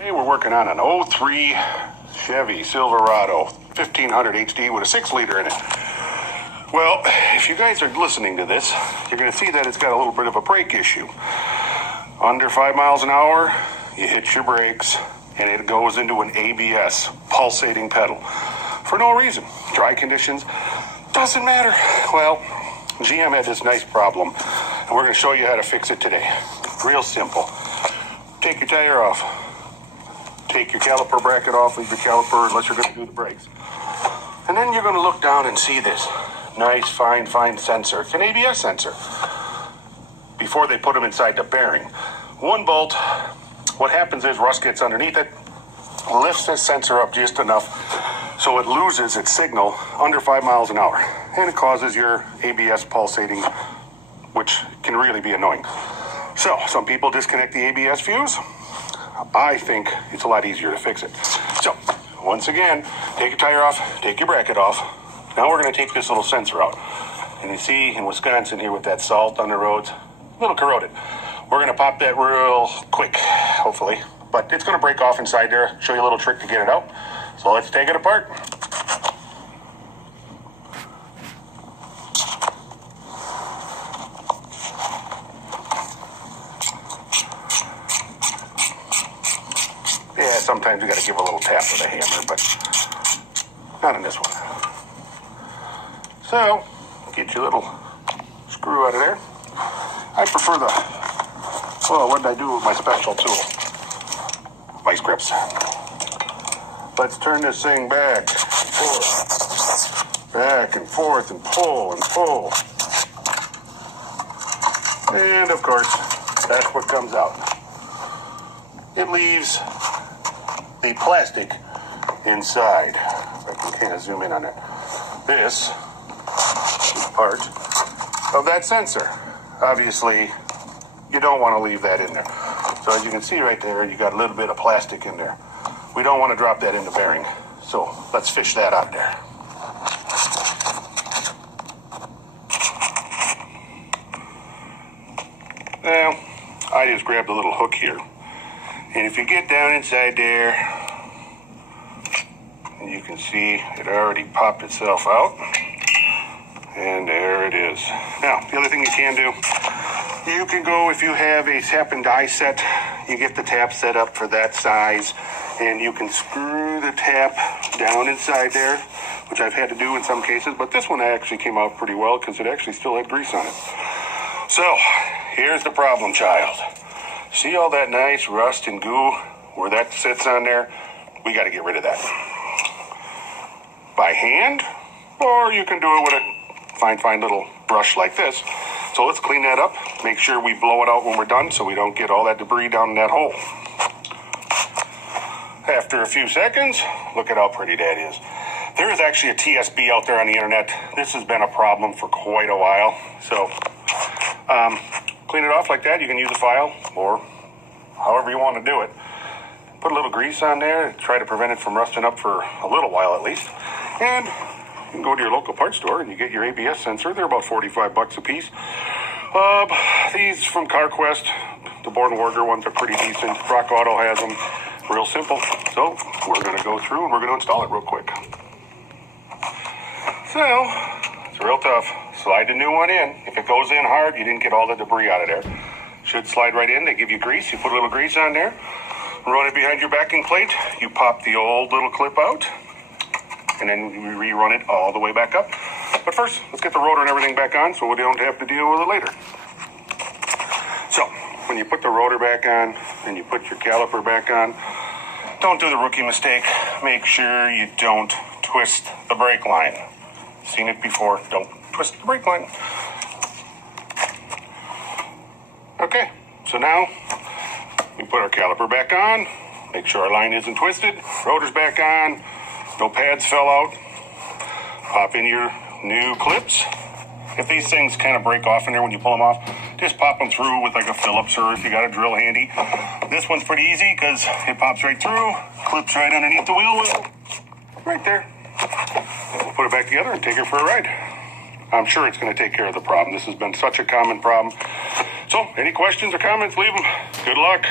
Today we're working on an '03 Chevy Silverado 1500 HD with a 6-liter in it. Well, if you guys are listening to this, you're going to see that it's got a little bit of a brake issue. Under 5 miles an hour, you hit your brakes, and it goes into an ABS, pulsating pedal, for no reason. Dry conditions, doesn't matter. Well, GM had this nice problem, and we're going to show you how to fix it today. Real simple. Take your tire off. Take your caliper bracket off, leave your caliper unless you're going to do the brakes. And then you're going to look down and see this nice, fine sensor. It's an ABS sensor. Before they put them inside the bearing. One bolt, what happens is rust gets underneath it, lifts this sensor up just enough so it loses its signal under 5 miles an hour. And it causes your ABS pulsating, which can really be annoying. So, some people disconnect the ABS fuse. I think it's a lot easier to fix it. So, once again, take your tire off, take your bracket off. Now we're going to take this little sensor out. And you see in Wisconsin here with that salt on the roads, a little corroded. We're going to pop that real quick, hopefully. But it's going to break off inside there. Show you a little trick to get it out. So let's take it apart. Yeah, sometimes you got to give a little tap with a hammer, but not in this one. So, get your little screw out of there. I prefer what did I do with my special tool? Vice grips. Let's turn this thing back and forth, and pull and pull. And of course, that's what comes out. It leaves the plastic inside. If I can kind of zoom in on it. This is part of that sensor. Obviously, you don't want to leave that in there. So as you can see right there, you got a little bit of plastic in there. We don't want to drop that in the bearing. So let's fish that out of there. Now, I just grabbed a little hook here. And if you get down inside there, you can see it already popped itself out. And there it is. Now, the other thing you can do, you can go, if you have a tap and die set, you get the tap set up for that size, and you can screw the tap down inside there, which I've had to do in some cases, but this one actually came out pretty well because it actually still had grease on it. So, here's the problem, child. See all that nice rust and goo where that sits on there? We got to get rid of that. By hand, or you can do it with a fine little brush like this. So let's clean that up. Make sure we blow it out when we're done so we don't get all that debris down in that hole. After a few seconds, look at how pretty that is. There is actually a TSB out there on the internet. This has been a problem for quite a while. So clean it off like that. You can use a file or however you want to do it. Put a little grease on there. Try to prevent it from rusting up for a little while at least. And you can go to your local parts store and you get your ABS sensor. They're about $45 a piece. These from CarQuest, the Born Warger ones are pretty decent. Rock Auto has them. Real simple. So we're going to go through and we're going to install it real quick. So it's real tough. Slide the new one in. If it goes in hard, you didn't get all the debris out of there. Should slide right in. They give you grease. You put a little grease on there. Run it behind your backing plate. You pop the old little clip out. And then we rerun it all the way back up. But first, let's get the rotor and everything back on so we don't have to deal with it later. So, when you put the rotor back on and you put your caliper back on, don't do the rookie mistake. Make sure you don't twist the brake line. Seen it before. Don't twist the brake line. Okay, so now we put our caliper back on. Make sure our line isn't twisted. Rotor's back on. No pads fell out. Pop in your new clips. If these things kind of break off in there when you pull them off, just pop them through with like a Phillips or if you got a drill handy. This one's pretty easy because it pops right through, clips right underneath the wheel well, right there. And we'll put it back together and take it for a ride. I'm sure it's going to take care of the problem. This has been such a common problem. So, any questions or comments, leave them. Good luck.